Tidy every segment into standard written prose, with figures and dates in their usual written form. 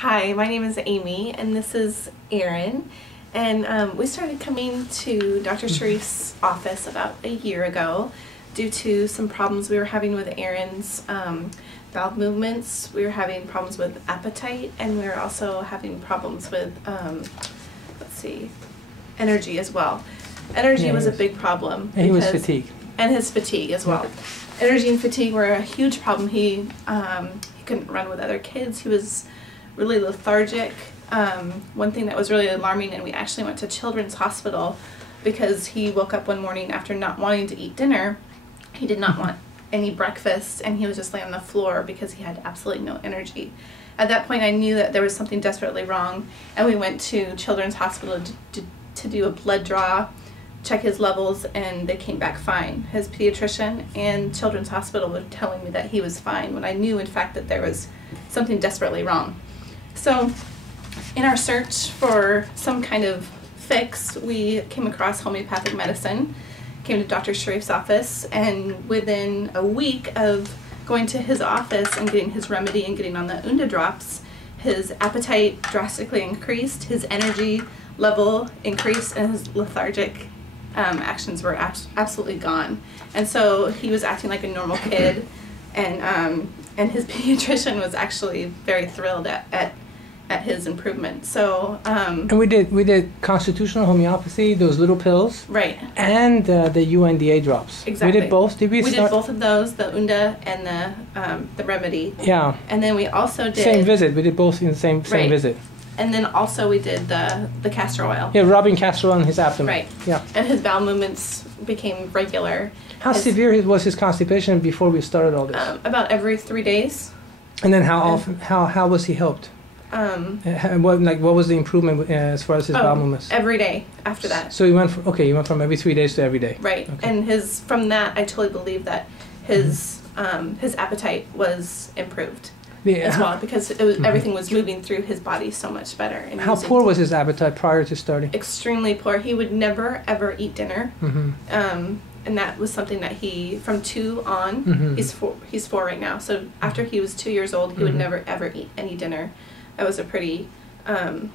Hi, my name is Aimee and this is Aeron, and we started coming to Dr. Sharif's office about a year ago due to some problems we were having with Aeron's bowel movements. We were having problems with appetite, and we were also having problems with energy as well. Energy was a big problem. And he was fatigued. And his fatigue as well. Energy and fatigue were a huge problem. He couldn't run with other kids. He was really lethargic. One thing that was really alarming, and we actually went to Children's Hospital because he woke up one morning after not wanting to eat dinner. He did not want any breakfast, and he was just laying on the floor because he had absolutely no energy. At that point, I knew that there was something desperately wrong, and we went to Children's Hospital to do a blood draw, check his levels, and they came back fine. His pediatrician and Children's Hospital were telling me that he was fine when I knew, in fact, that there was something desperately wrong. So in our search for some kind of fix, we came across homeopathic medicine, came to Dr. Sharif's office, and within a week of going to his office and getting his remedy and getting on the Unda drops, his appetite drastically increased, his energy level increased, and his lethargic actions were absolutely gone. And so he was acting like a normal kid, and his pediatrician was actually very thrilled at his improvement. So and we did constitutional homeopathy, those little pills, right, and the UNDA drops. Exactly. We did both. Did we did both of those, the Unda and the remedy. Yeah. And then we also did same visit. We did both in the same right. visit. And then also we did the castor oil. Yeah, rubbing castor oil on his abdomen. Right. Yeah. And his bowel movements became regular. How severe was his constipation before we started all this? About every 3 days. And then how often? How was he helped? What was the improvement as far as his bowel movements? Every day after that. So you went from every 3 days to every day. Right. Okay. And from that, I totally believe that his appetite was improved. Yeah, as well, because it was everything was moving through his body so much better. And how poor was his appetite prior to starting? Extremely poor. He would never ever eat dinner, and that was something that he, from 2 on, he's 4 right now. So after he was 2 years old, he would never ever eat any dinner. That was a pretty common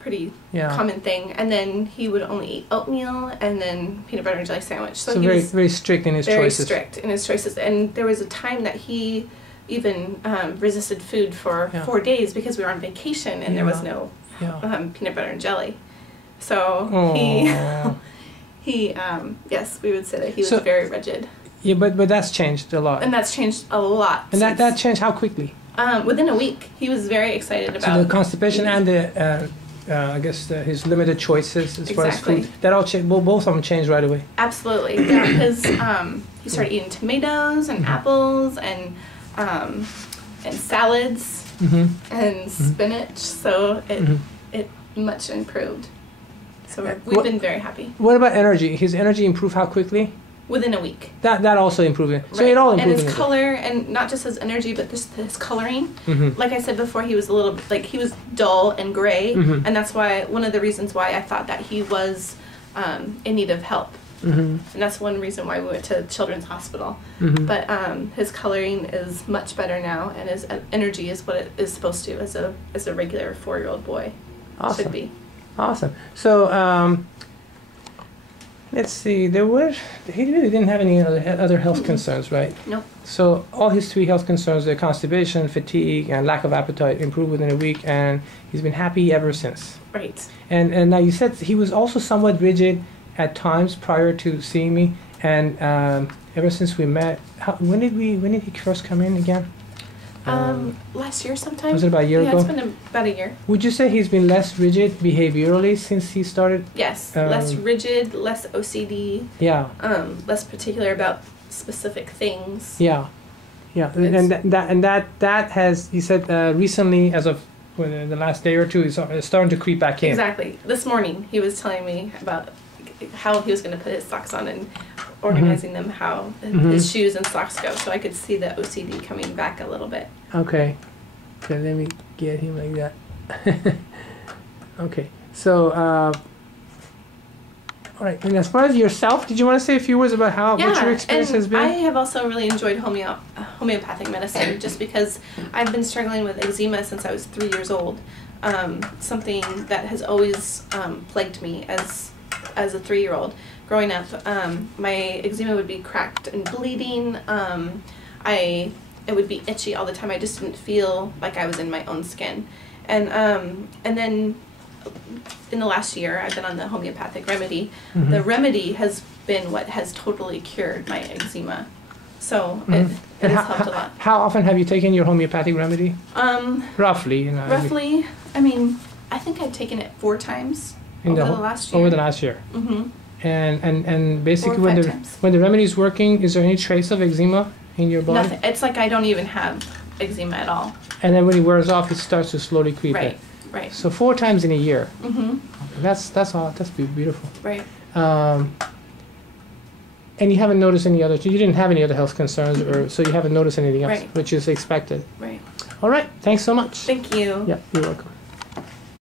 thing. And then he would only eat oatmeal and then peanut butter and jelly sandwich. So he was very strict in his choices. Very strict in his choices. And there was a time that he even resisted food for 4 days because we were on vacation and there was no peanut butter and jelly. So yes, we would say that he was very rigid. Yeah, but that's changed a lot. And that's changed a lot. And that changed how quickly? Within a week, he was very excited about. So the constipation and I guess his limited choices as far as food, that all changed. Well, both of them changed right away. Absolutely, yeah. Because he started eating tomatoes and apples and salads and spinach, so it much improved. So we've been very happy. What about energy? His energy improved how quickly? Within a week. That also improved it. So right. it all improved. And his color, and not just his energy, but his coloring. Like I said before, he was a little bit, he was dull and gray, and that's why one of the reasons why I thought that he was in need of help. And that's one reason why we went to Children's Hospital. But his coloring is much better now, and his energy is what it is supposed to as a regular 4-year-old boy should be. Awesome. So let's see. He really didn't have any other health concerns, right? Nope. So all his 3 health concerns, the constipation, fatigue, and lack of appetite, improved within a week, and he's been happy ever since. Right. And now you said he was also somewhat rigid at times prior to seeing me, and ever since we met. When did he first come in again? Last year sometime. Was it about a year ago? Yeah, it's been about a year. Would you say he's been less rigid behaviorally since he started? Yes, less rigid, less OCD. Yeah. Less particular about specific things. Yeah, yeah, and that has, he said, recently, as of the last day or two, it's starting to creep back in. Exactly. This morning he was telling me about how he was going to put his socks on and organizing them, how his shoes and socks go, so I could see the OCD coming back a little bit. Okay, let me get him like that. Okay, so All right. And as far as yourself, did you want to say a few words about what your experience and has been? I have also really enjoyed homeopathic medicine just because I've been struggling with eczema since I was 3 years old. Something that has always plagued me as a 3-year-old. Growing up, my eczema would be cracked and bleeding. It would be itchy all the time. I just didn't feel like I was in my own skin. And then in the last year, I've been on the homeopathic remedy. Mm-hmm. The remedy has been what has totally cured my eczema. So Mm-hmm. it has helped a lot. How often have you taken your homeopathic remedy? Roughly, you know. Roughly, I think I've taken it 4 times over the last year. Over the last year. Mm-hmm. And basically 4 or 5 times. when the remedy is working, is there any trace of eczema in your body? Nothing. It's like I don't even have eczema at all. And then when it wears off, it starts to slowly creep in. Right. So 4 times in a year. Mm-hmm. That's all. That's beautiful. Right. And you haven't noticed any other. You didn't have any other health concerns, so you haven't noticed anything else, Right. which is expected. Right. All right. Thanks so much. Thank you. Yeah, you're welcome.